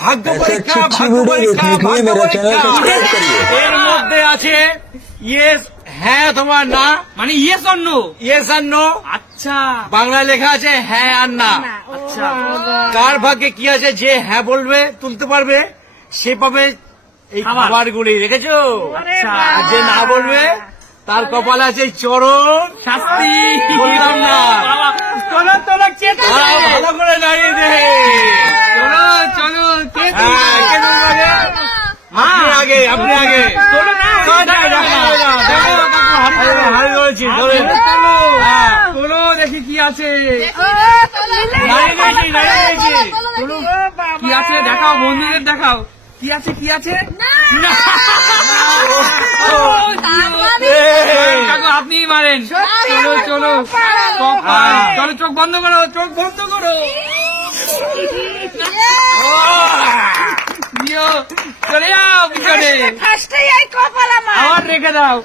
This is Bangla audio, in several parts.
ভাগ্য পরীক্ষা, ভাগ্য পরীক্ষা, ভাগ্য পরীক্ষা। এর মধ্যে আছে ইয়েস, হ্যাঁ অথবা না, মানে ইয়েস অর নো। ইয়েস আর নো। আচ্ছা, বাংলায় লেখা আছে হ্যাঁ আর না। আচ্ছা, কার ভাগ্যে কি আছে, যে হ্যাঁ বলবে তুলতে পারবে সে পাবে এই খাবারগুলি, রেখেছো? আচ্ছা। আর যে না বলবে তার কপালে আছে চরম শাস্তি। বললাম না। চলো চলো, কে ভালো করে দাঁড়িয়ে দে। চলো চলো, কে হ্যাঁ, কে বলবে? আপনি আগে, আপনি আগে। চলো না, হারি ধরেছি, ধরেন। হ্যাঁ, চলো দেখি কি আছে। দাঁড়িয়ে গেছি, দাঁড়িয়ে গেছি। কি আছে দেখাও, বন্ধুদের দেখাও কি আছে, কি আছে। না। কাকু আপনিই মারেন। চলো চলো, চলো চোখ বন্ধ করো, চোখ বন্ধ করো। চলে যাও পিছনে, আবার রেখে দাও।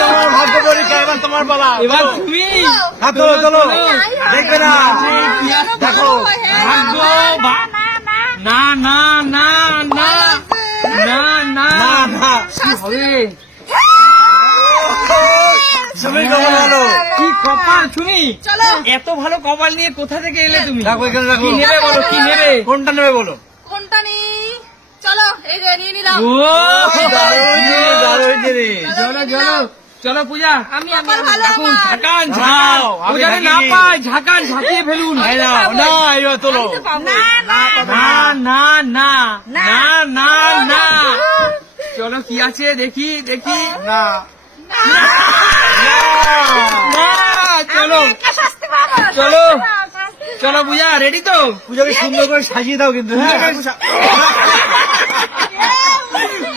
তোমার ভাগ্য পরীক্ষা, এবার তোমার পালা। এবার তুমি চলো চলো, দেখবে না, দেখো। ভাগ্য না না না না না না না, কি হবে? তুমি কখন বলো? কি কপাল তুমি, এত ভালো কপাল নিয়ে কোথা থেকে এলে তুমি? রাখো, এখানে রাখো। কি নেবে বলো, কি নেবে? কোনটা নেবে বলো? কোনটা নি? চলো এই যে নিয়ে নিলাম। ও দারুণ জিনিস। চলো চলো চলো পূজা, আমি ভালো এখন আমার। ঝাঁকান যাও, ঝাঁকাও, আমি যাতে ঝাঁকিয়ে না দিই। পায় ঝাঁকান ঝাঁকিয়ে ফেলুন। এই নাও, না, এবার তোলো। না না না না না না না না, চলো কি আছে দেখি দেখি। না, না, চলো শাস্তি পাবো। চলো চলো পূজা, রেডি তো? পূজাকে সুন্দর করে সাজিয়ে দাও কিন্তু, হ্যাঁ?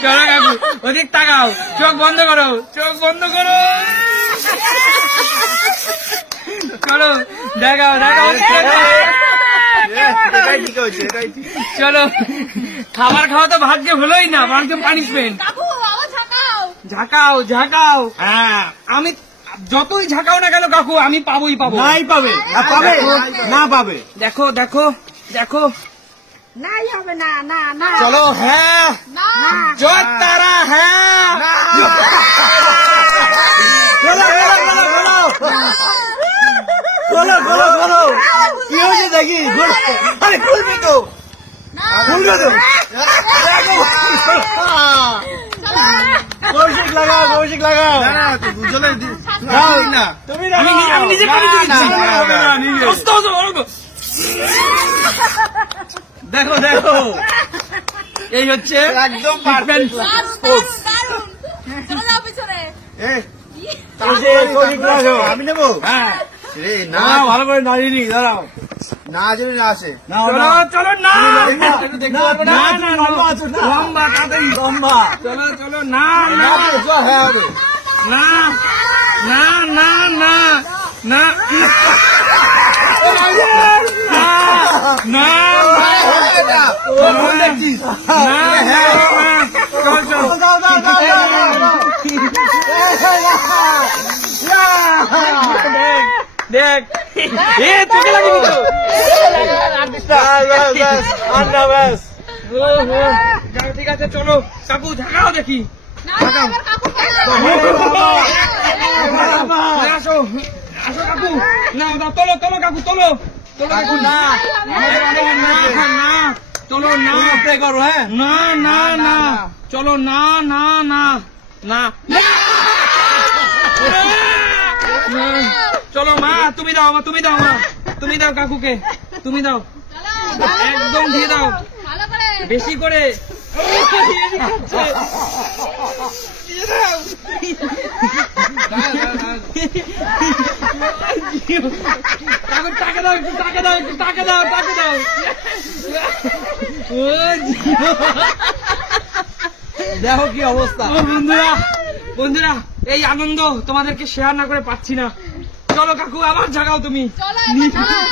চলো কাকু, ওদিক তাকাও, চোখ বন্ধ করো, চোখ বন্ধ করো। চলো দেখাও দেখাও, এটাই ঠিক হয়েছে, এটাই ঠিক। চলো। খাবার খাওয়া তো ভাগ্যে হলোই না, বরঞ্চ পানিশমেন্ট। কাকু আবার ঝাঁকাও। ঝাঁকাও ঝাঁকাও, হ্যাঁ, আমি যতই ঝাঁকাও না কেন কাকু, আমি পাবোই পাবো। নাই পাবে, না পাবে, না পাবে। দেখো দেখো দেখো, নাই হবে না না না চলো হ্যাঁ, না জয় তারা হ্যাঁ। খোলো, খোলো, খোলো, খোলো, খোলো। কি হয়েছে দেখি, খোলো। আরে খুলবে তো, খুলবে তো। কৌশিক লাগাও, কৌশিক লাগাও। দাও না, তুমি আমি নিজে পানি দিচ্ছি। আস্তে আস্তে বলো। দেখো দেখো, এই হচ্ছে একদম treatment sports। দারুণ। চলো যাও পিছনে। কৌশিক লাগাও। আমি নেবো? হ্যাঁ, না, ভালো করে নাড়িয়ে নি, দাঁড়াও। না যদি না আসে না, চলো চলো, না একটু দেখতে পারবো না, না, লম্বা আছো, না। লম্বা তাড়াতাড়ি, লম্বা। চলো চলো, না না হ্যাঁ হবে না না না না না না দেখছিস? না, চল চল, দাও, দাও, দাও, দাও, দাও। দেখ এ তোকে লাগিনি তো। যাও, ঠিক আছে চলো কাকু, ঝাঁকাও দেখি। না এবার কাকু খেলো। আসো আসো কাকু, না দাও, তোলো তোলো কাকু, তোলো তোলো কাকু, না না না, চলো না, করো, হ্যাঁ? না না না, চলো না না না না, চলো মা, তুমি দাও মা, তুমি দাও মা, তুমি দাও কাকুকে, তুমি দাও, চলো একদম দিয়ে দাও, ভালো করে। বেশি করে। কাকু টাকা দাও, একটু টাকা দাও, একটু টাকা দাও, টাকা দাও। ও দেখো কি অবস্থা। ও বন্ধুরা, বন্ধুরা এই আনন্দ তোমাদেরকে শেয়ার না করে পাচ্ছি না। চলো কাকু, আবার ঝাঁকাও তুমি। চলো এবার ঝাঁকাও।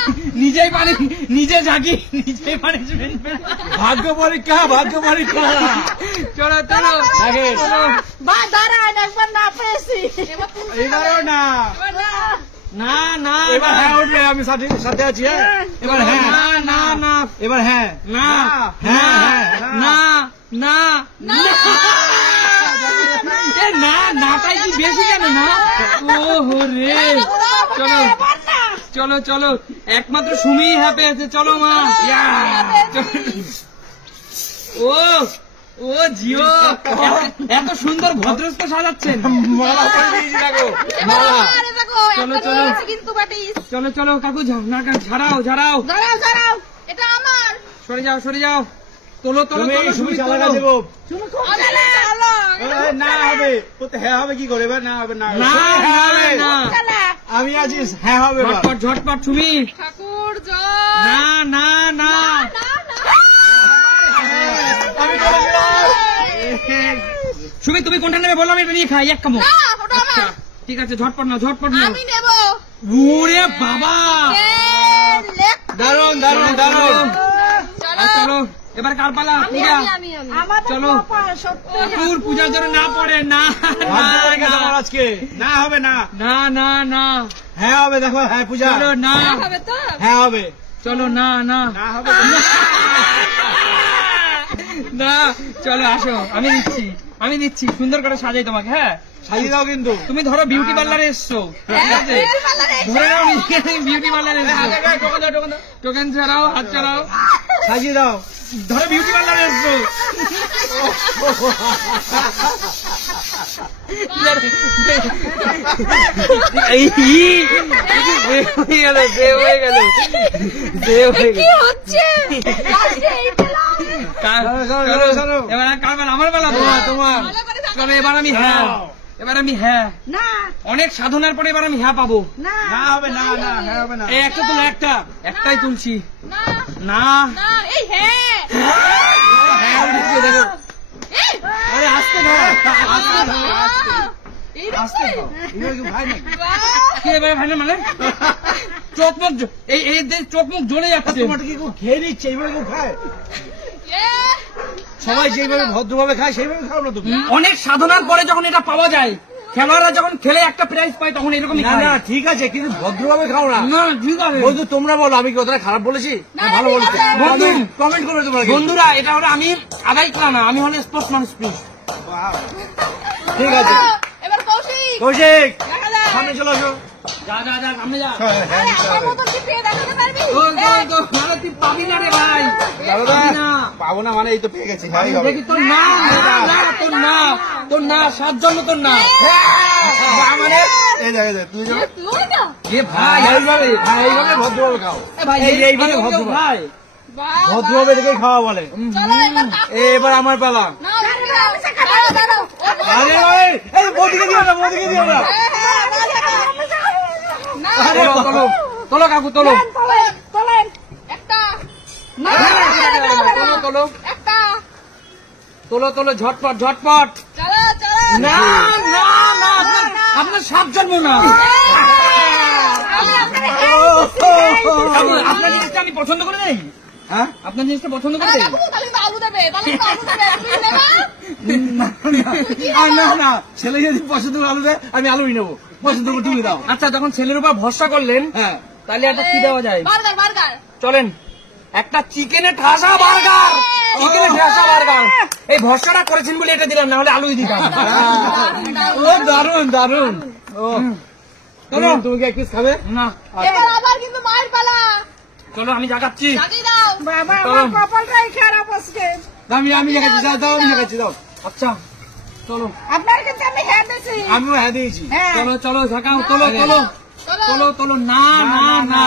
নিজেই পানি, নিজে ঝাঁকি, নিজেই পানিশমেন্ট। ভাগ্য পরীক্ষা, ভাগ্য পরীক্ষা। চলো চলো, দেখেন। চলো। বা দাঁড়ান, একবার না পেয়েছি। এবার তুমি এবারও না, এবার না। না না এবার হ্যাঁ উঠবে, আমি সাথে সাথে আছি। হ্যাঁ এবার হ্যাঁ, না না না এবার হ্যাঁ, না হ্যাঁ, হ্যাঁ না না না এ না নাটাই কি বেশি কেন না ওহো রে চলো চলো চলো একমাত্র সুমি হ্যাঁ পেয়েছে চলো মা ইয়া। ও ও জিও এত সুন্দর ভদ্রস্থ সাজাচ্ছেন মালা করে দিয়েছি দেখো। আরে দেখো, চলো, একটা চলো। নিয়েছি কিন্তু বাটিস। চলো চলো কাকু যাও না ঝাড়াও ঝাড়াও দাঁড়াও, দাঁড়াও। এটা আমার। সরে যাও সরে যাও তোলো তোলো তুমি তোলো সুমি সুমি চালা তোলো। গেছে গো। আরে না, না হবে, বলতে হ্যাঁ হবে কি করে? এবার না হবে, না হবে। না সুমি, হ্যাঁ হবে। না চালা। আমি আছি, হ্যাঁ হবে এবার। ঝটপট ঝটপট সুমি ঠাকুর জয়। না না না না, না। আমি চলে গেলাম। সুমি তুমি কোনটা নেবে বললাম এটা নিয়ে খাই এক কামড় না, ওটা আচ্ছা আমার। ঠিক আছে ঝটপট না ঝটপট না আমি নেব। ওরে বাবা লেখ। দারুন দারুন দারুন। চলো। চলো এবার কার পালা পূজা আমি। চলো ঠাকুর পূজার জন্য না পড়ে না ভাগ্য না, করে গেছে আমার না আজকে। না হবে না, না না না হ্যাঁ হবে দেখো, হ্যাঁ পূজা, চলো না হবে তো? হ্যাঁ হবে। চলো না না না হবে না চলো আসো আমি দিচ্ছি সুন্দর করে সাজাই তোমাকে হ্যাঁ সাজিয়ে দাও কিন্তু। তুমি ধরো বিউটি পার্লারে এসছো ঠিক আছে বিউটি পার্লারে এসছো। ধরে নাও বিউটি পার্লারে এসছো টোকেন ছাড়াও হাত ছাড়াও সাজিয়ে দাও। ধরো বিউটি পার্লারে এসছো কি হচ্ছে? লাস্টে এই পেলাম। চলো। এবার কার বেলা? আমার বেলা তো? তোমার ভালো করে থাকো। চলো এবার আমি হ্যাঁ না, অনেক সাধনার পরে এবার আমি হ্যাঁ পাবো না, না হবে, না না, হ্যাঁ হবে না। এই একটা তুলো একটাই তুলছি না, না না, এই হ্যাঁ। হ্যাঁ উঠেছে, দেখো এই, আরে আসতে না এই দেখো। এগুলো কি ভাই নাকি? বাহ। কি এবারে ভাই না মানে চোখ মুখ এই যে চোখ মুখ জ্বলে যাচ্ছে তোমার কি কেউ খেয়ে নিচ্ছে? এইভাবে কেউ খায়? এ, সবাই যেভাবে ভদ্রভাবে খায় সেইভাবে খাও না তুমি। অনেক সাধনার পরে যখন এটা পাওয়া যায় খেলোয়াড়রা যখন খেলে একটা প্রাইজ পায় তখন এরকমই না খায়। না ঠিক আছে, কিন্তু ভদ্রভাবে খাও না। না ঠিক আছে বন্ধু তোমরা বলো, আমি কি কথাটা খারাপ বলেছি? না, ভালো ঠিক বলেছি। আছে। বন্ধু, কমেন্ট করবে তোমরা কিন্তু। বন্ধুরা এটা হলো আমি আদায় করা না আমি হলে স্পোর্টসম্যান স্পিচ বাহ। ঠিক আছে এবার কৌশিক। কৌশিক দেখা যাক। সামনে চলে আসো। যা সামনে যা আরে, আমার মতন কি পেয়ে দেখাতে পারবি? আরে তুই পাবি না রে ভাই দাদা, পাবি না পাবো না মানে এই তো পেয়ে গেছি, হ্যাঁ হবে। দেখি তোর না তোর না 7 জন্য তোর না মানে এই দেখ, এই দেখ, তুই যাও। তুই তো? এ ভাই এইভাবে, হ্যাঁ, এইভাবে ভদ্রভাবে খাও। এ ভাই এইভাবে ভদ্রভাবে। ভাই বাহ, ভদ্রভাবে দেখে খাওয়া বলে। চলো এবার কাকু। এবার আমার পালা। না, দাঁড়াও, দাঁড়াও। আরে ওই, এই বদিকে দিও না, বদিকে দিও না। না, আরে তোলো কাকু তোলো তোলেন, তোলেন। একটা। না, তোলো একটা। তোলো ঝটপট চলো, চলো। না আপনার 7 জন্ম না আপনার জিনিসটা আমি পছন্দ করে দেই হ্যাঁ? আপনার জিনিসটা পছন্দ করে আরে দেই কাকু, তাহলে তো আলু দেবে, তাহলে তো আলু দেবে। তুমি নেবা? না না, ছেলে যদি পছন্দ করে আলু দেয়, আমি আলুই নেবো। পছন্দ করে তুমি দাও। আচ্ছা যখন ছেলের উপর ভরসা করলেন হ্যাঁ, তাহলে একটা কি দেওয়া যায় বার্গার। চলেন একটা চিকেনের ঠাসা বার্গার এই ভরসাটা করেছেন বলে এটা দিলাম না হলে আলুই দিতাম ও দারুন দারুন। ও চলো, তুমি কি এক piece খাবে? না এবার আবার কিন্তু মায়ের পালা। চলো আমি জাগাচ্ছি জাগিয়ে দাও। চলো। কপালটাই খারাপ আজকে। আমি দেখাচ্ছি, দাও, আমি দেখাচ্ছি, দাও। আচ্ছা চলো আপনার কিন্তু আমি হ্যাঁ দিয়েছি। আমিও হ্যাঁ দিয়েছি। চলো ঝাঁকাও তোলো না না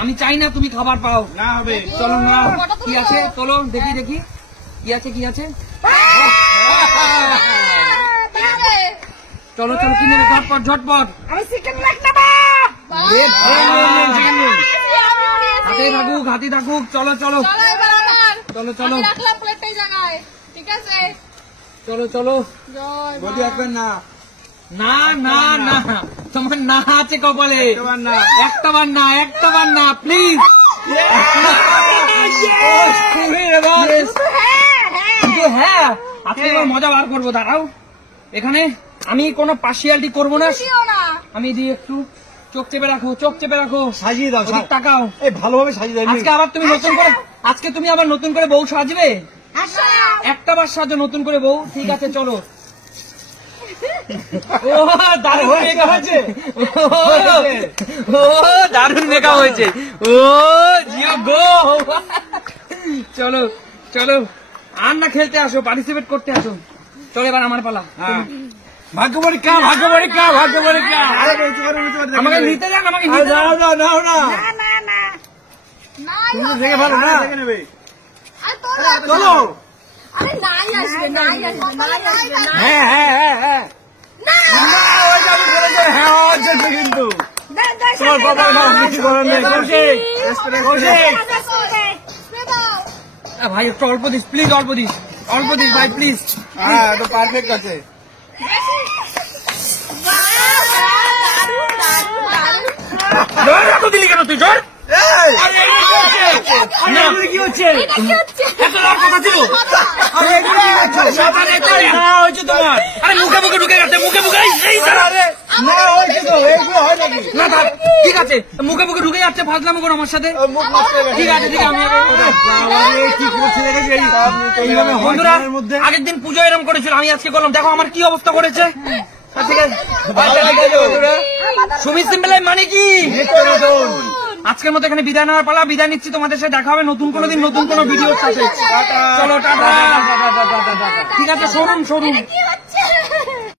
আমি চাই না তুমি খাবার পাও না হবে। চলো না কি আছে তোলো দেখি কি আছে ঠিক আছে। চলো কিনে ঝটপট আমি চিকেন লেগ নেবো। হাতে থাকুক চলো চলো এবার আমার। চলো আমি রাখলাম প্লেটটাই জায়গায়। ঠিক আছে। চলো জয় মা। বদি আসবেন না। না তোমার না আছে কপালে একটাবার না। একটা বার না প্লিজ হ্যাঁ আজকে এবার মজা বার করবো দাঁড়াও এখানে আমি কোনো পার্সিয়ালিটি করবো না দিও না। আমি দিই একটু চোখ চেপে রাখো, চোখ চেপে রাখো। সাজিয়ে দাও ওদিক তাকাও। এই ভালোভাবে সাজিয়ে দাও আজকে তুমি আবার নতুন করে বউ সাজবে? একটা বার সাজো নতুন করে বউ। ঠিক আছে চলো। ও দারুণ মেকআপ হয়েছে, ও দারুণ মেকআপ হয়েছে। ও জিও গো। চলো চলো, আর না খেলতে আসো, পার্টিসিপেট করতে আসো। চলো এবার আমার পালা। ভাগ্য পরীক্ষা, ভাগ্য পরীক্ষা, ভাগ্য পরীক্ষা। আমাকে নিতে যান, আমাকে আরে নিতে যান। দাও দাও দাও না, নাই তুমি তো হবে। দেখে ভালো না। আরে তোলো। চলো। আরে নাই আসবে, নাই আসবে, নাই আসবে, নাই। হ্যাঁ হ্যাঁ হ্যাঁ হ্যাঁ না। না, ওই যে আমি বলেছি, হ্যাঁ হচ্ছে কিন্তু দে, দে, তোমার সাথে বাবা দাও। মা কিছু করার নেই। কৌশিক, কৌশিক। স্প্রে দাও। ভাই একটু অল্প দিস প্লিজ, অল্প দিস, অল্প দিস ভাই প্লিজ। হ্যাঁ এটা পারফেক্ট আছে। জোর এত দিলি কেন তুই? জোর এই, না, কি হচ্ছে? এত দেওয়ার কথা ছিল? আরে এগুলো কি করছো? সাবধানে চলে। না হয়েছে তোমার। আরে মুখে মুখে ঢুকে গেছে, মুখে মুখে। এই দাঁড়া। না হয়েছে তো, এইগুলো হয় নাকি? না থাক, ঠিক আছে, মুখে মুখে ঢুকে যাচ্ছে, ফাজলামো করো আমার সাথে। ওর মুখ নষ্ট হয়ে গেছে। ঠিক আছে ঠিক আছে, আমি আরে কি করছে দেখেছি? এইভাবে হয় বন্ধুরা ঘরের মধ্যে? আগের দিন পুজো এরকম করেছিল, আমি আজকে করলাম, দেখো আমার কি অবস্থা করেছে। ঠিক আছে সুমিত সিম্পলাই মানে কি? নিত্য নতুন। আজকের মতো এখানে বিদায় নেওয়ার পালা। বিদায় নিচ্ছি, তোমাদের সাথে দেখা হবে নতুন কোনো দিন নতুন কোনো ভিডিওর সাথে। চলো টাটা। ঠিক আছে, সরুন সরুন। কি হচ্ছে?